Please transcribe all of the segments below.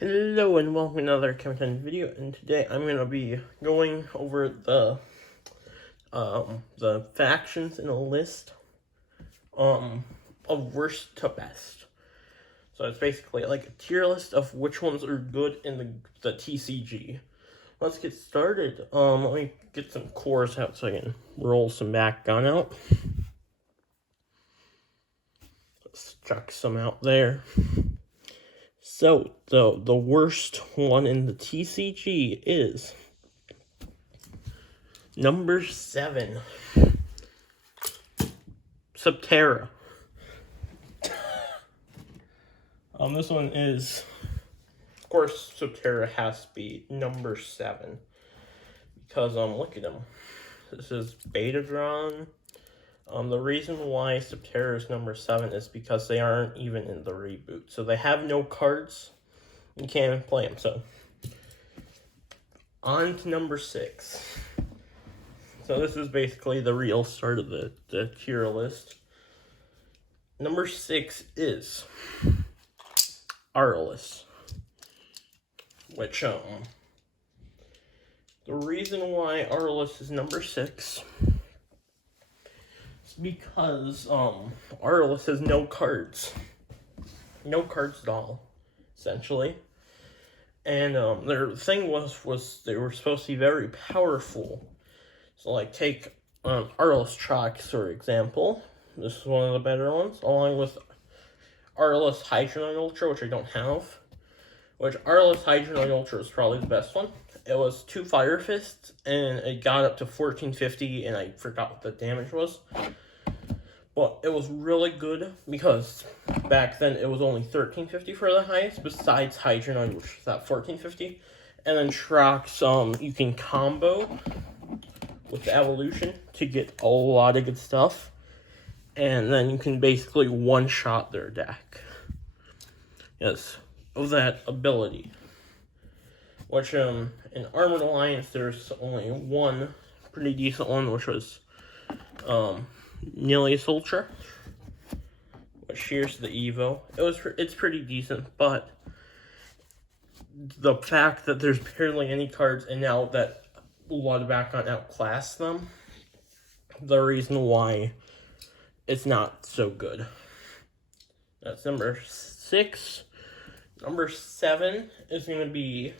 Hello and welcome to another content video, and today I'm going to be going over the factions in a list of worst to best. So it's basically like a tier list of which ones are good in the TCG. Let's get started. Let me get some cores out so I can roll some Bakugan out. Let's chuck some out there. So, the worst one in the TCG is number 7, Subterra. This one is, of course, Subterra has to be number 7. Because, look at them. This is Betatron. The reason why Subterra is number 7 is because they aren't even in the reboot. So they have no cards. You can't even play them. So, on to number 6. So this is basically the real start of the tier list. Number 6 is Arliss. Which, the reason why Arliss is number 6 because Arliss has no cards at all, essentially, and their thing was they were supposed to be very powerful. So like take Arliss Trox for example. This is one of the better ones, along with Arliss Hydronoid Ultra, which I don't have. Which Arliss Hydronoid Ultra is probably the best one. It was 2 Fire Fists, and it got up to 1450, and I forgot what the damage was. But it was really good, because back then it was only 1350 for the highest, besides Hydronoid, which was at 1450. And then Trox, you can combo with the Evolution to get a lot of good stuff. And then you can basically one-shot their deck. Yes, of that ability. Which, in Armored Alliance, there's only one pretty decent one, which was, Nilius Ultra. Which here's the Evo. It's pretty decent, but the fact that there's barely any cards, and now that a lot of Bakugan outclass them, the reason why it's not so good. That's number 6. Number 7 is going to be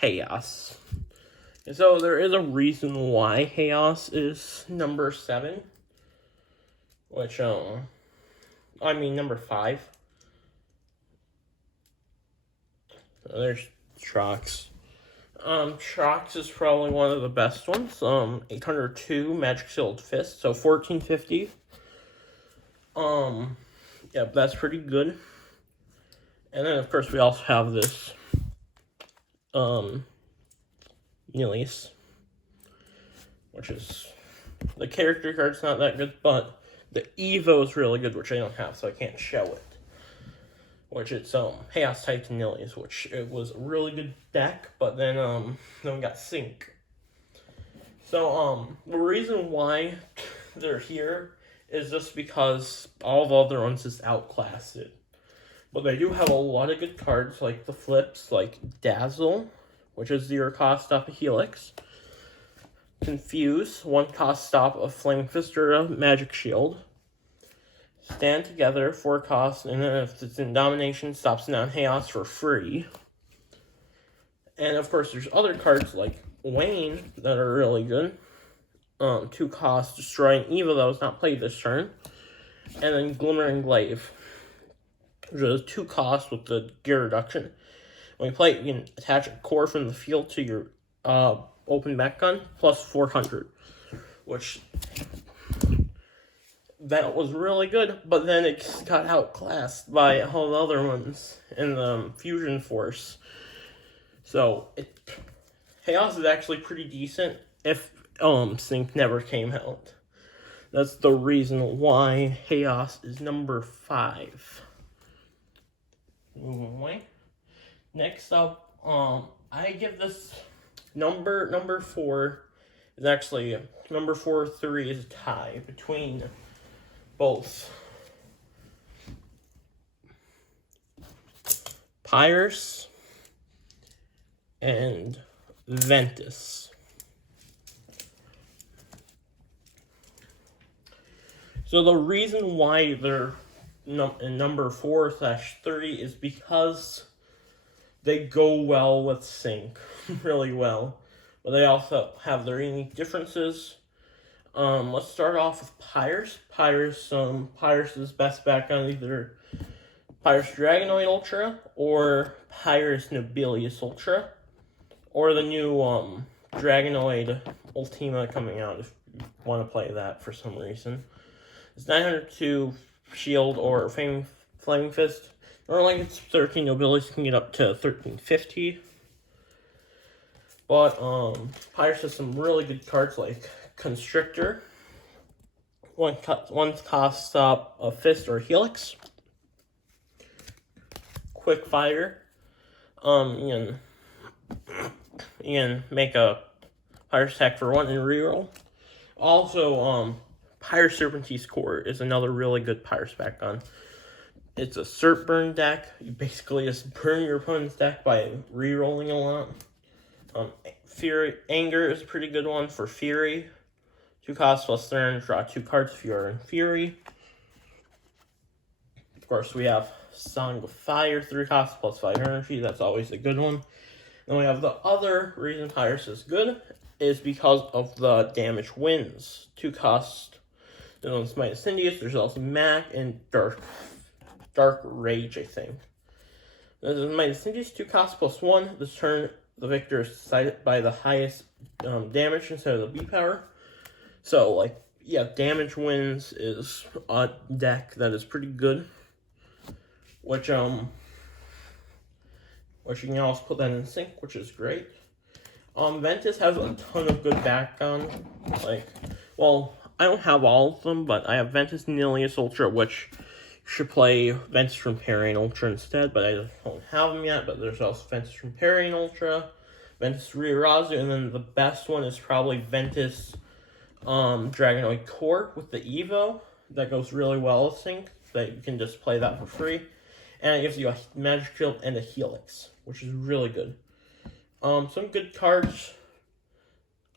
Chaos. So there is a reason why Chaos is number 7. Which, number 5. There's Trox. Trox is probably one of the best ones. 802 Magic Sealed Fist, so 1450. Yeah, that's pretty good. And then, of course, we also have this, Nilius, which is, the character card's not that good, but the Evo is really good, which I don't have, so I can't show it. Which it's, Chaos Titan Nilius, which it was a really good deck, but then we got Sync. So, the reason why they're here is just because all the other ones just outclassed it. But they do have a lot of good cards, like the flips, like Dazzle, which is 0 cost stop a Helix. Confuse, 1 cost stop a Flame Fist or a Magic Shield. Stand Together, 4 costs, and then if it's in Domination, stops down Chaos for free. And of course, there's other cards like Wayne that are really good. 2 costs, destroying Evo that was not played this turn. And then Glimmering Glaive, which is 2 costs with the gear reduction. When you play it, you can attach a core from the field to your open Bakugan, plus 400. Which, that was really good, but then it got outclassed by all the other ones in the Fusion Force. So, Chaos is actually pretty decent if Sync never came out. That's the reason why Chaos is number 5. Moving away. Next up, I give this number 4 is actually number 4-3 is a tie between both Pyrus, and Ventus. So the reason why they're in number 4/30 is because they go well with Sync, really well. But they also have their unique differences. Let's start off with Pyrus. Pyrus is best back on either Pyrus Dragonoid Ultra or Pyrus Nobilius Ultra, or the new Dragonoid Ultima coming out if you want to play that for some reason. It's 902 Shield or Flaming Fist. Or like it's 13 Nobilities can get up to 1350. But Pyrus has some really good cards like Constrictor. One costs up a Fist or Helix. Quick Fire. You can make a Pyrus attack for 1 and reroll. Also, Pyrus Serpentine Core is another really good Pyrus back on. It's a Serp burn deck. You basically just burn your opponent's deck by re-rolling a lot. Fury Anger is a pretty good one for Fury. 2 costs plus turn, draw 2 cards if you are in Fury. Of course, we have Song of Fire, 3 costs plus 5 energy. That's always a good one. Then we have the other reason Pyrus is good is because of the damage wins. 2 costs. Then on Might Incendius, there's also Mac and Dark Rage, I think. There's Might Incendius, 2 costs plus 1. This turn, the victor is decided by the highest damage instead of the B power. So, like, yeah, damage wins is a deck that is pretty good. Which you can also put that in Sync, which is great. Ventus has a ton of good background. Like, well, I don't have all of them, but I have Ventus Nihilius Ultra, which should play Ventus from Parian Ultra instead, but I don't have them yet. But there's also Ventus from Parian Ultra, Ventus Riurazu, and then the best one is probably Ventus Dragonoid Core with the Evo. That goes really well with Sync, that you can just play that for free. And it gives you a Magic Shield and a Helix, which is really good. Some good cards.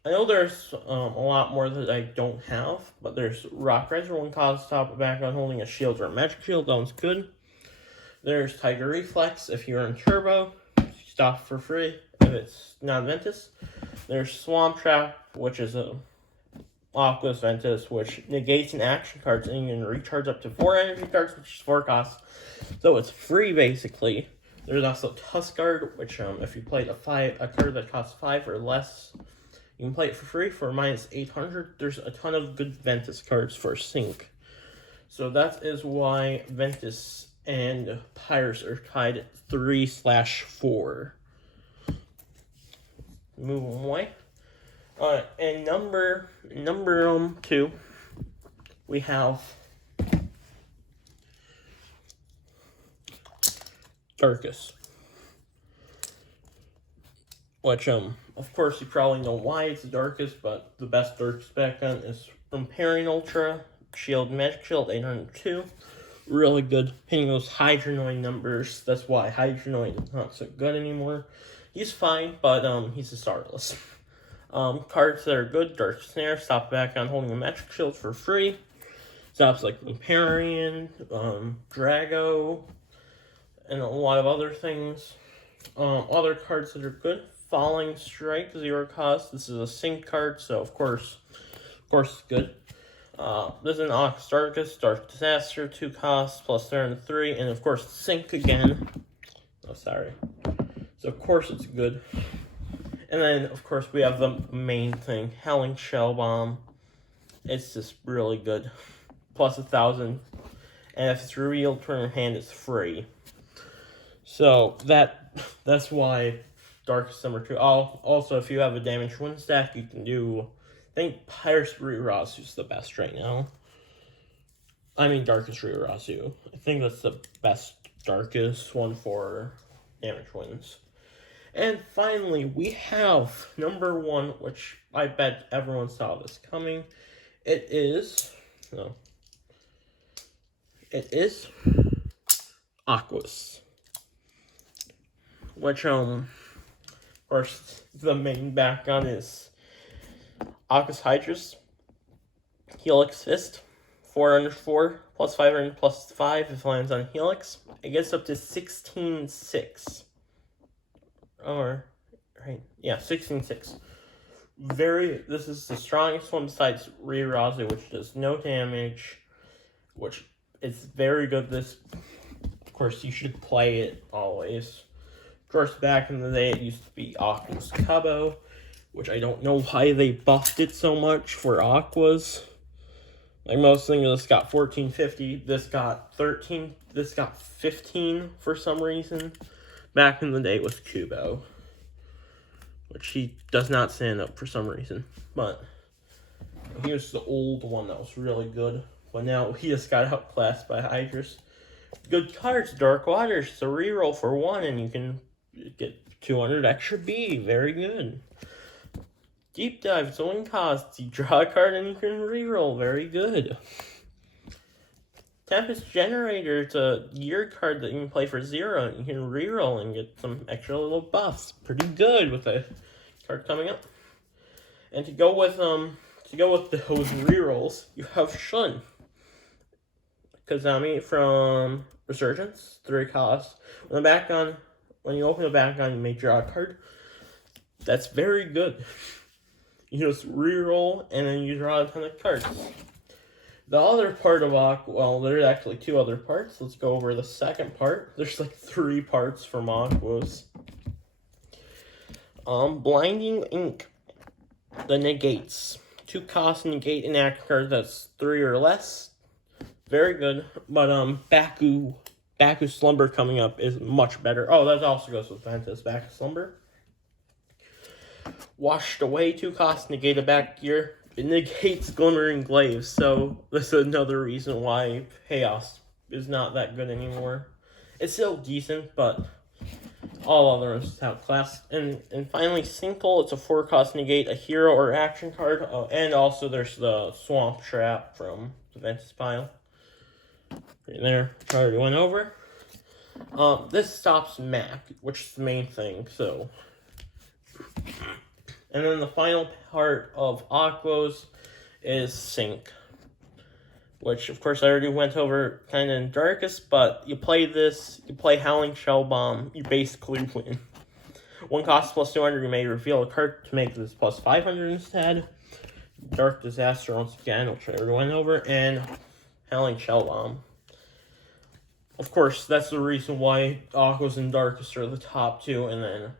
I know there's a lot more that I don't have, but there's Rock Riser, 1 cost top back on holding a shield or a Magic Shield. That one's good. There's Tiger Reflex if you're in Turbo. Stop for free if it's not Ventus. There's Swamp Trap, which is a Aquos Ventus, which negates an action cards and you can recharge up to 4 energy cards, which is 4 costs. So it's free basically. There's also Tuskguard, which if you played a card that costs 5 or less, you can play it for free for -800. There's a ton of good Ventus cards for Sync. So that is why Ventus and Pyrus are tied at 3/4. Move them away. And number 2, we have Darkus. Which, of course, you probably know why it's the darkest, but the best Darkus back on is from Parian Ultra, Shield, Magic Shield, 802. Really good. Hitting those Hydronoid numbers. That's why Hydronoid is not so good anymore. He's fine, but he's a Starless. Cards that are good: Dark Snare, stop back on holding a Magic Shield for free. Stops like Parian, Drago, and a lot of other things. Other cards that are good: Falling Strike, 0 cost. This is a Sync card, so of course it's good. This is an Ox Darkus, Dark Disaster, 2 costs, plus turn 3, and of course Sync again. Oh, sorry. So of course it's good. And then, of course, we have the main thing, Howling Shell Bomb. It's just really good. Plus 1,000. And if it's revealed from your hand, it's free. So, that's why Darkest number 2. Also, if you have a damage win stack, you can do, I think Pyrus Riurazu is the best right now. I mean, Darkest Riurazu. I think that's the best Darkest one for damage wins. And finally, we have number 1, which I bet everyone saw this coming. It is Aquos. which, of course, the main Bakugan is Aqua's Hydrus, Helix Fist, 404, plus 500, plus 5 if it lands on Helix. It gets up to 16-6. Or, right, yeah, 16-6. This is the strongest one besides Rirazu, which does no damage, which is very good. This, of course, you should play it always. Of course, back in the day, it used to be Aqua's Cabo, which I don't know why they buffed it so much for Aquas. Like most things, this got 1450, this got 13, this got 15 for some reason. Back in the day, it was Kubo, which he does not stand up for some reason. But he was the old one that was really good. But now he just got outclassed by Hydrus. Good cards, Dark Waters, the reroll for 1, and you can get 200 extra B. Very good. Deep Dive, it's only costs. You draw a card and you can reroll. Very good. Tempest Generator, it's a gear card that you can play for 0, and you can reroll and get some extra little buffs. Pretty good with a card coming up. And to go with those rerolls, you have Shun. Kazami from Resurgence, 3 costs. When you open the Bakugan, you may draw a card. That's very good. You just reroll, and then you draw a ton of cards. The other part of Aqua, well, there's actually 2 other parts. Let's go over the second part. There's like 3 parts from Aquas. Blinding Ink. The negates. 2 cost negate an action card that's 3 or less. Very good. But Baku Slumber coming up is much better. Oh, that also goes with Ventus. Baku Slumber. Washed Away, 2 cost, negate a back gear. It negates Glimmering Glaive, so this is another reason why Chaos is not that good anymore. It's still decent, but all other ones outclassed. And finally, Sinkle, it's a 4 cost, negate a hero or action card. And also there's the Swamp Trap from the Ventus pile. Right there, which I already went over. This stops Mac, which is the main thing, so. And then the final part of Aquos is Sync, which of course I already went over kind of in Darkest, but you play this, you play Howling Shell Bomb, you basically win. 1 cost plus 200, you may reveal a card to make this plus 500 instead. Dark Disaster once again, which I already went over, and Howling Shell Bomb. Of course, that's the reason why Aquos and Darkest are the top 2, and then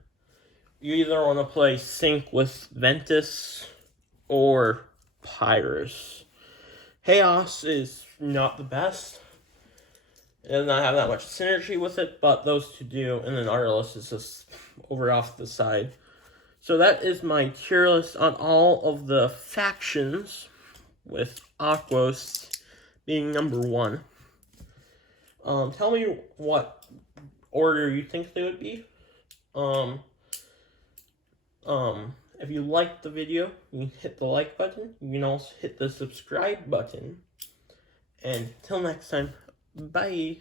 you either want to play Sync with Ventus or Pyrus. Chaos is not the best. It does not have that much synergy with it, but those 2 do. And then Artless is just over off the side. So that is my tier list on all of the factions, with Aquos being number 1. Tell me what order you think they would be. If you liked the video, you can hit the like button. You can also hit the subscribe button. And till next time, bye.